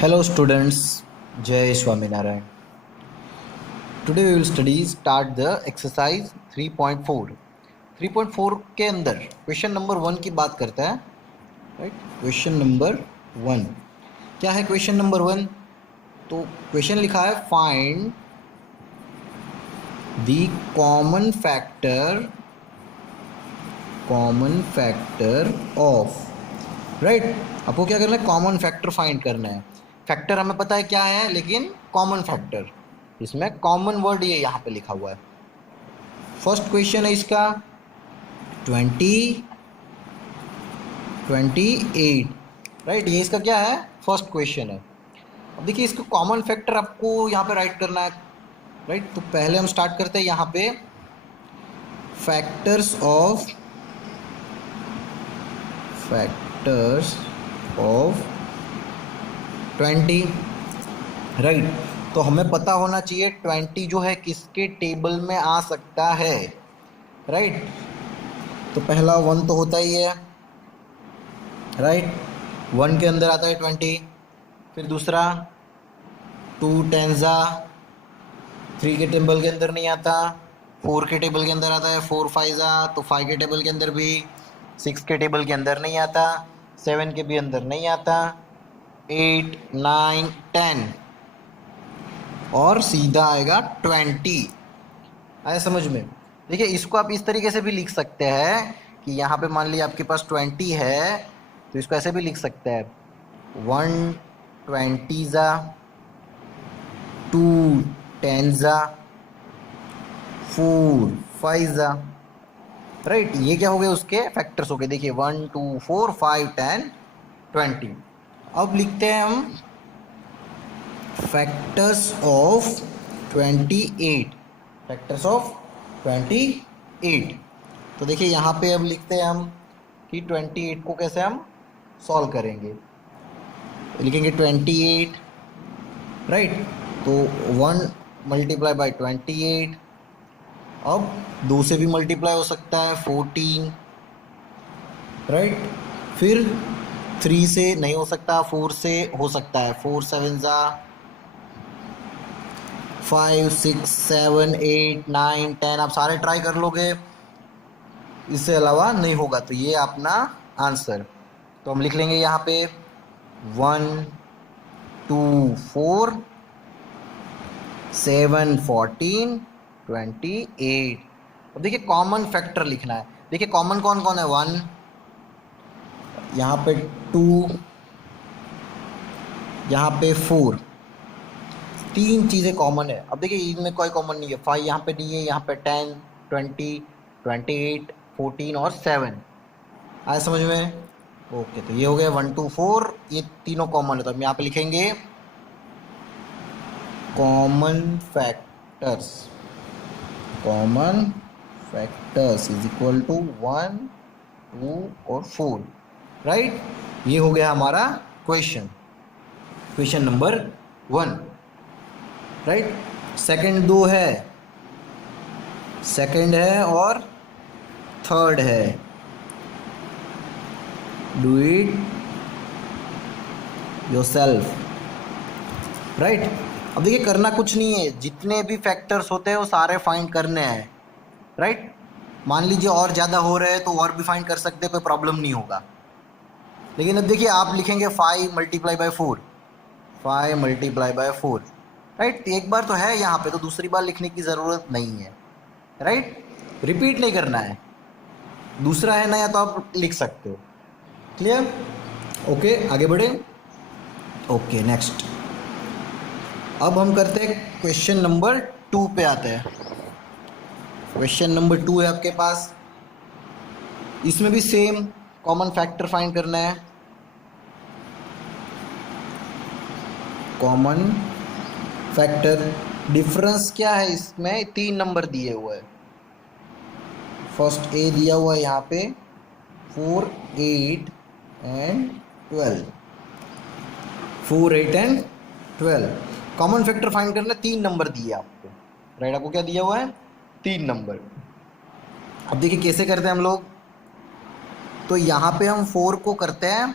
Hello students, Jai Swaminarayan. Today we will start the exercise 3.4. 3.4 के अंदर question number 1 की बात करता है, राइट? क्वेश्चन नंबर 1 क्या है? क्वेश्चन नंबर 1 तो क्वेश्चन लिखा है find the common factor of, right? आपको क्या करना है? कॉमन फैक्टर फाइंड करना है। फैक्टर हमें पता है क्या है, लेकिन कॉमन फैक्टर, इसमें कॉमन वर्ड ये यहाँ पे लिखा हुआ है। फर्स्ट क्वेश्चन है इसका 28, राइट? ये इसका क्या है? फर्स्ट क्वेश्चन है। अब देखिए इसको कॉमन फैक्टर आपको यहाँ पे राइट करना है, राइट? तो पहले हम स्टार्ट करते हैं यहाँ पे फैक्टर्स ऑफ 20, राइट? तो हमें पता होना चाहिए 20 जो है किसके टेबल में आ सकता है, राइट? तो पहला 1 तो होता ही है, राइट? 1 के अंदर आता है 20। फिर दूसरा 2 टेंजा 3 के टेबल के अंदर नहीं आता, 4 के टेबल के अंदर आता है, 4 फाइजा तो 5 के टेबल के अंदर भी, 6 के टेबल के अंदर नहीं आता, 7 के भी अंदर नहीं आता, 8 9 10 और सीधा आएगा 20। आया समझ में? देखिए इसको आप इस तरीके से भी लिख सकते हैं कि यहाँ पे मान लिया आपके पास 20 है, तो इसको ऐसे भी लिख सकते हैं 1 20 2 10 4 5, राइट? ये क्या हो गए? उसके फैक्टर्स हो गए। देखिए 1 2 4 5 10 20। अब लिखते हैं हम फैक्टर्स ऑफ 28, फैक्टर्स ऑफ 28। तो देखिए यहाँ पे अब लिखते हैं हम कि 28 को कैसे हम सॉल्व करेंगे। तो लिखेंगे 28, राइट? तो 1 मल्टीप्लाई बाई 28, अब 2 से भी मल्टीप्लाई हो सकता है 14, राइट? फिर 3 से नहीं हो सकता, 4 से हो सकता है, 4 7 5 6 7 8 9 10। आप सारे ट्राई कर लोगे, इससे अलावा नहीं होगा, तो ये अपना आंसर। तो हम लिख लेंगे यहाँ पे 1 2 4 7 14 28। अब देखिए कॉमन फैक्टर लिखना है। देखिए कॉमन कौन कौन है? 1, यहाँ पे 2, यहाँ पे 4, 3 चीज़ें कॉमन है। अब देखिए इनमें कोई कॉमन नहीं है, 5 यहाँ पे नहीं है, यहाँ पे 10 20 28 14 और 7। आया समझ में? ओके, तो ये हो गया 1 2 4, ये तीनों कॉमन है, तो हम यहाँ पे लिखेंगे common factors is equal to 1 2 और 4, राइट? ये हो गया हमारा क्वेश्चन नंबर 1, राइट? सेकंड 2 है, सेकंड है और थर्ड है। Do it yourself, right? अब देखिए करना कुछ नहीं है, जितने भी फैक्टर्स होते हैं वो सारे फाइंड करने हैं, राइट? मान लीजिए और ज़्यादा हो रहे हैं तो और भी फाइंड कर सकते हैं, कोई प्रॉब्लम नहीं होगा। लेकिन अब देखिए आप लिखेंगे 5 multiply by 4, 5 multiply by 4, right? एक बार तो है यहाँ पे, तो दूसरी बार लिखने की ज़रूरत नहीं है, राइट? रिपीट नहीं करना है। दूसरा है नया तो आप लिख सकते हो। क्लियर? ओके, आगे बढ़े। ओके, नेक्स्ट अब हम करते हैं क्वेश्चन नंबर 2 पे आते हैं। क्वेश्चन नंबर 2 है आपके पास, इसमें भी सेम कॉमन फैक्टर फाइंड करना है। कॉमन फैक्टर डिफरेंस क्या है इसमें? 3 नंबर दिए हुए हैं। फर्स्ट ए दिया हुआ है यहाँ पे 4 8 and 12, 4 8 and 12। Common factor find करना, 3 नंबर दिए आपको, राइट? आपको क्या दिया हुआ है? 3 नंबर। अब देखिए कैसे करते हैं हम लोग। तो यहाँ पे हम 4 को करते हैं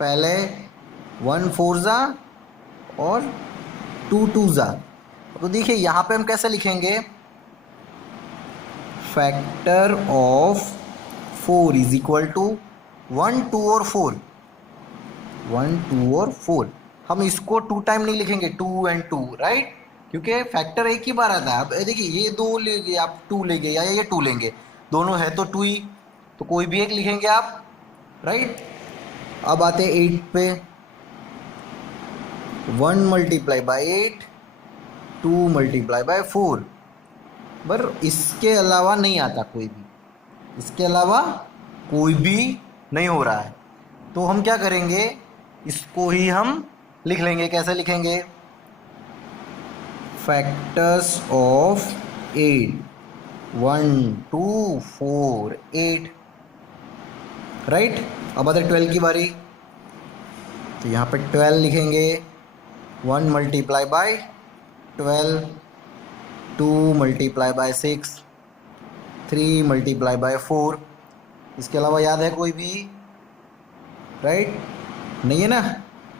पहले 1 4 और 2 टू ज़ा। तो देखिए यहाँ पे हम कैसे लिखेंगे, factor of 4 is equal to 1 2 और 4, 1 2 और 4। हम इसको 2 टाइम नहीं लिखेंगे, 2 एंड 2, राइट, क्योंकि फैक्टर एक ही बार आता है। अब देखिए ये 2 लेंगे आप, 2 लेंगे या ये 2 लेंगे, दोनों है तो 2 ही, तो कोई भी एक लिखेंगे आप, राइट। अब आते 8 पे, 1 मल्टीप्लाई बाई 8, 2 मल्टीप्लाई बाई 4, पर इसके अलावा नहीं आता कोई भी, इसके अलावा कोई भी नहीं हो रहा है। तो हम क्या करेंगे, इसको ही हम लिख लेंगे। कैसे लिखेंगे, फैक्टर्स ऑफ 8, 1 2 4 8, राइट। अब आता है 12 की बारी, तो यहाँ पे 12 लिखेंगे, 1 multiply by 12, 2 multiply by 6, 3 multiply by 4। इसके अलावा याद है कोई भी, राइट, नहीं है ना,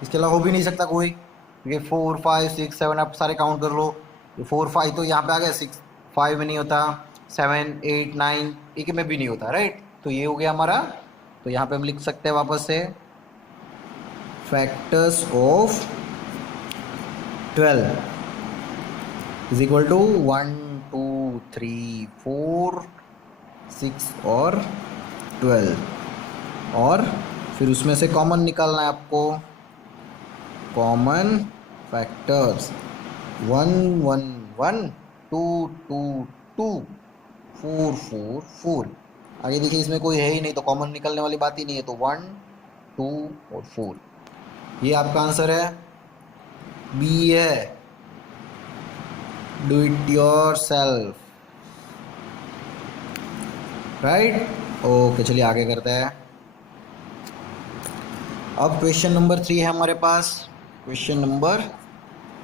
इसके अलावा हो भी नहीं सकता कोई, क्योंकि 4 5 6 7 आप सारे काउंट कर लो, 4 5 तो यहाँ पे आ गया, 6 5 में नहीं होता, 7 8 9 एक में भी नहीं होता, राइट। तो ये हो गया हमारा। तो यहाँ पे हम लिख सकते हैं वापस से, factors of 12 is equal to 1 2 3 4 6 और 12, और फिर उसमें से कॉमन निकालना है आपको, कॉमन फैक्टर्स 1 1 1 2 2 2 4 4 4। आगे देखिए इसमें कोई है ही नहीं, तो कॉमन निकलने वाली बात ही नहीं है, तो 1 2 और 4, ये आपका आंसर है, बी है, do it your self, right. Okay, चलिए आगे करते हैं। अब क्वेश्चन नंबर 3 है हमारे पास। क्वेश्चन नंबर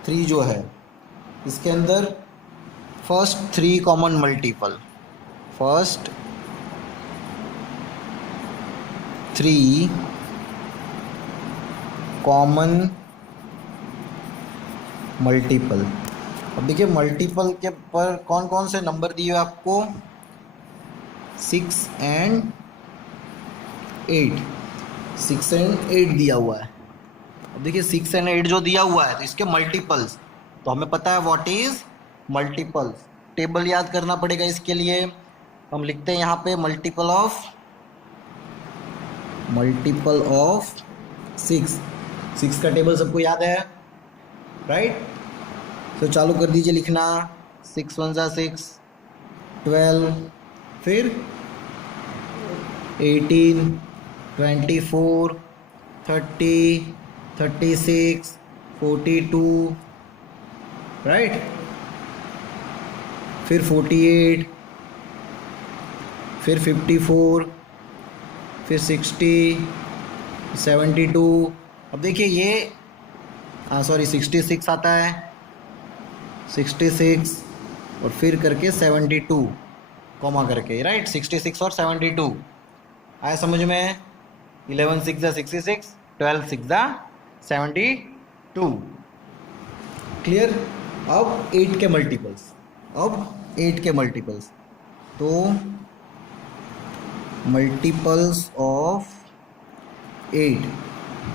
3 जो है, इसके अंदर first 3 common multiple, first 3 common multiple. अब देखिए मल्टीपल के पर कौन कौन से नंबर दिए आपको, 6 एंड 8, 6 एंड 8 दिया हुआ है। अब देखिए 6 एंड 8 जो दिया हुआ है, तो इसके मल्टीपल्स, तो हमें पता है व्हाट इज मल्टीपल्स। टेबल याद करना पड़ेगा इसके लिए। हम लिखते हैं यहाँ पे मल्टीपल ऑफ 6 का टेबल सबको याद है, राइट। तो चालू कर दीजिए लिखना, 6 1 जा 6, 12, फिर 18 24 30 36 42, राइट, फिर 48, फिर 54, फिर 60 72। अब देखिए ये, हाँ सॉरी 66 आता है, 66 और फिर करके 72 कॉमा करके, राइट, 66 और 72 आया समझ में। 11 6 जा 66, 12 6 जा 72, क्लियर। अब 8 के मल्टीपल्स, तो मल्टीपल्स ऑफ 8,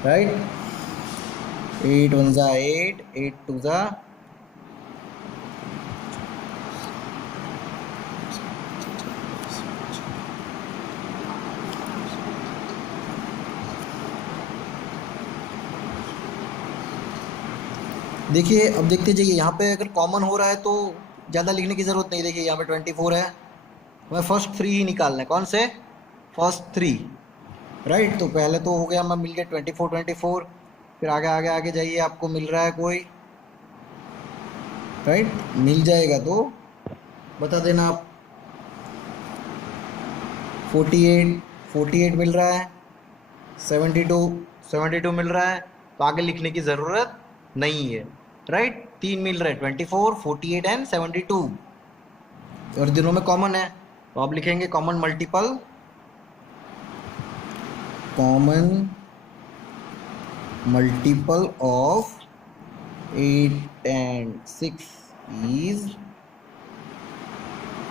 राइट, 8 1 जा 8, 8 2 जा, देखिए अब देखते जाइए, यहाँ पे अगर कॉमन हो रहा है तो ज़्यादा लिखने की ज़रूरत नहीं। देखिए यहाँ पे 24 है, हमें फर्स्ट 3 ही निकालना है। कौन से, फर्स्ट 3, राइट। तो पहले तो हो गया, हमें मिल गया 24, फिर आगे आगे आगे जाइए, आपको मिल रहा है कोई, राइट, मिल जाएगा तो बता देना आप। 48 मिल रहा है, 72 मिल रहा है, तो आगे लिखने की ज़रूरत नहीं है, राइट। 3 मिल रहा है, 24 48 एंड 72, और दिनों में कॉमन है, तो आप लिखेंगे common multiple of 8 and 6 is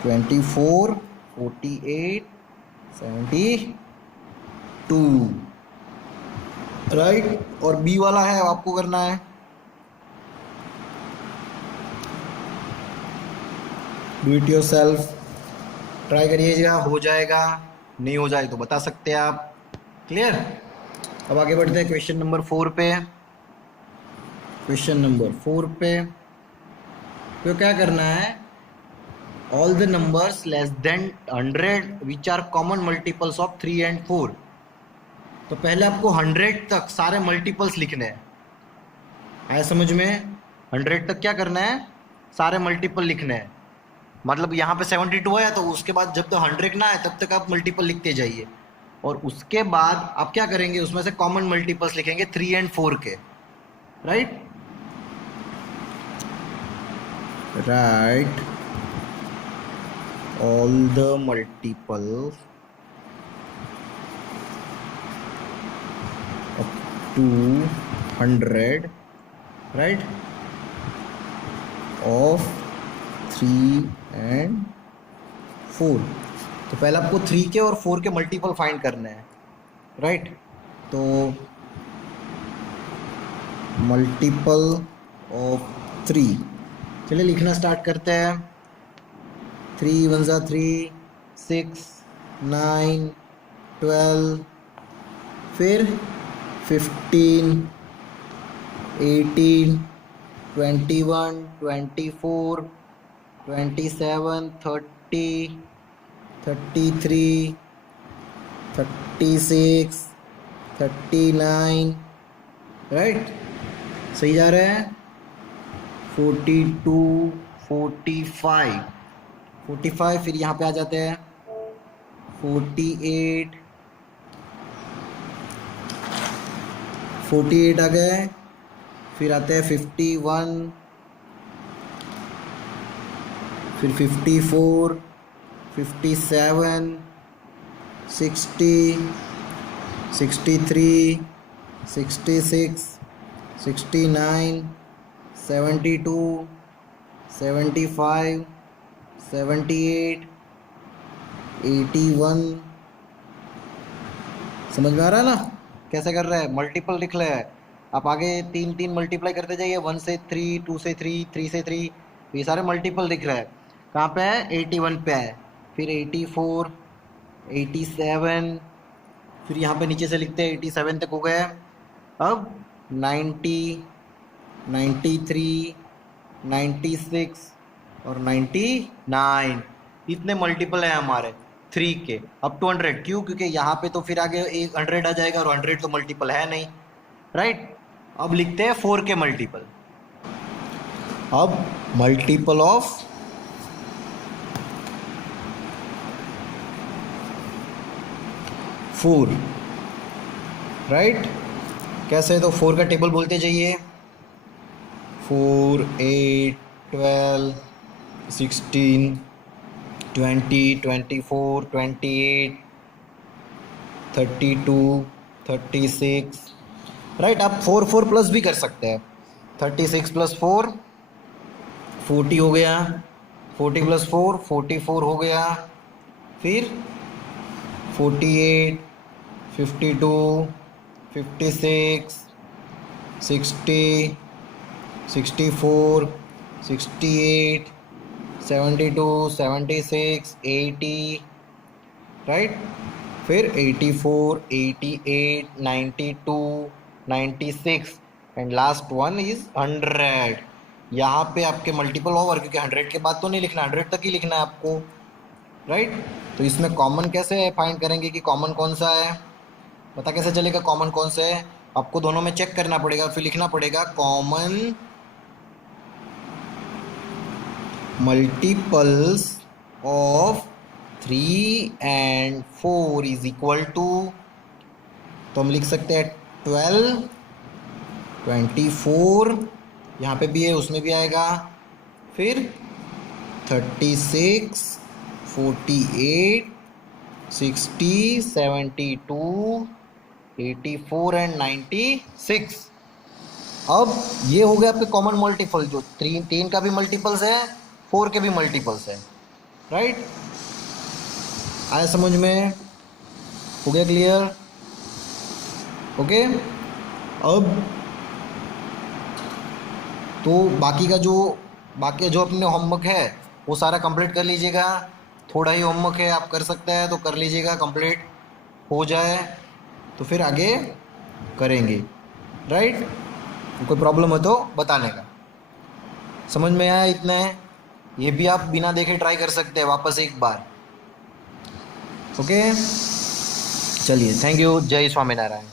24, 48, 72, right. और बी वाला है आपको करना है, do it your self, try करिएगा, हो जाएगा, नहीं हो जाए तो बता सकते हैं आप। क्लियर। अब आगे बढ़ते हैं क्वेश्चन नंबर 4 पे। क्वेश्चन नंबर 4 पे तो क्या करना है, all the numbers less than 100 which are common multiples of 3 and 4। तो पहले आपको 100 तक सारे मल्टीपल्स लिखने हैं, आया समझ में। 100 तक क्या करना है, सारे मल्टीपल लिखने हैं। मतलब यहाँ पे 72 है तो उसके बाद जब तक 100 ना है तब तक आप मल्टीपल लिखते जाइए, और उसके बाद आप क्या करेंगे, उसमें से कॉमन मल्टीपल्स लिखेंगे 3 एंड 4 के, right. Right all the multiples up to 100, right, of 3 and 4। तो पहले आपको 3 के और 4 के मल्टीपल फाइंड करने हैं, राइट। तो मल्टीपल ऑफ 3, चलिए लिखना स्टार्ट करते हैं। 3 1 ज़ा 3, 6 9 12, फिर 15 18 21 24 27 30 33 36 39, राइट, सही जा रहा है। 42 45 45, फिर यहाँ पे आ जाते हैं 48 48 आ गए, फिर आते हैं 51, फिर 54 57 60 63 66 69 72 75 78 81। समझ में आ रहा है ना कैसे कर रहे हैं, मल्टीपल लिख रहे हैं आप। आगे 3 मल्टीप्लाई करते जाइए, 1 से 3, 2 से 3, 3 से 3, ये सारे मल्टीपल दिख रहे हैं। कहाँ पे है, 81 पे है, फिर 84 87, फिर यहाँ पे नीचे से लिखते हैं 87 तक हो गए। अब 90 93 96 और 99, इतने मल्टीपल है हमारे 3 के अप टू 100। क्यों, क्योंकि यहाँ पे तो फिर आगे एक 100 आ जाएगा और 100 तो मल्टीपल है नहीं, राइट। अब लिखते हैं 4 के मल्टीपल। अब मल्टीपल ऑफ 4, राइट। कैसे, तो 4 का टेबल बोलते जाइए, 4 8 12 16 20 24 28 32 36, राइट। आप 4 4 प्लस भी कर सकते हैं, 36 प्लस 4 40 हो गया, 40 प्लस 4 44 हो गया, फिर 48 52 56 60 64 68 72 76 80, राइट। फिर 84 88 92 96 एंड लास्ट वन इज 100। यहाँ पे आपके मल्टीपल ओवर, क्योंकि 100 के बाद तो नहीं लिखना, 100 तक ही लिखना है आपको, राइट। तो इसमें कॉमन कैसे फाइंड करेंगे कि कॉमन कौन सा है, पता कैसे चलेगा कॉमन कौन सा है, आपको दोनों में चेक करना पड़ेगा, फिर लिखना पड़ेगा common multiples of 3 and 4 is equal to, तो हम लिख सकते हैं 12 24, यहाँ पे भी है उसमें भी आएगा, फिर 36 48 60 72 84 एंड 96, अब ये हो गया आपके कॉमन मल्टीपल, जो तीन का भी मल्टीपल्स है, 4 के भी मल्टीपल्स है, राइट। आया समझ में? हो गया क्लियर? ओके। अब तो बाकी जो अपने होमवर्क है वो सारा कंप्लीट कर लीजिएगा। थोड़ा ही होमवर्क है, आप कर सकते हैं तो कर लीजिएगा, कंप्लीट हो जाए तो फिर आगे करेंगे, राइट। कोई प्रॉब्लम हो तो बताने का। समझ में आया इतना है? ये भी आप बिना देखे ट्राई कर सकते हैं वापस एक बार। ओके, चलिए, थैंक यू। जय स्वामीनारायण।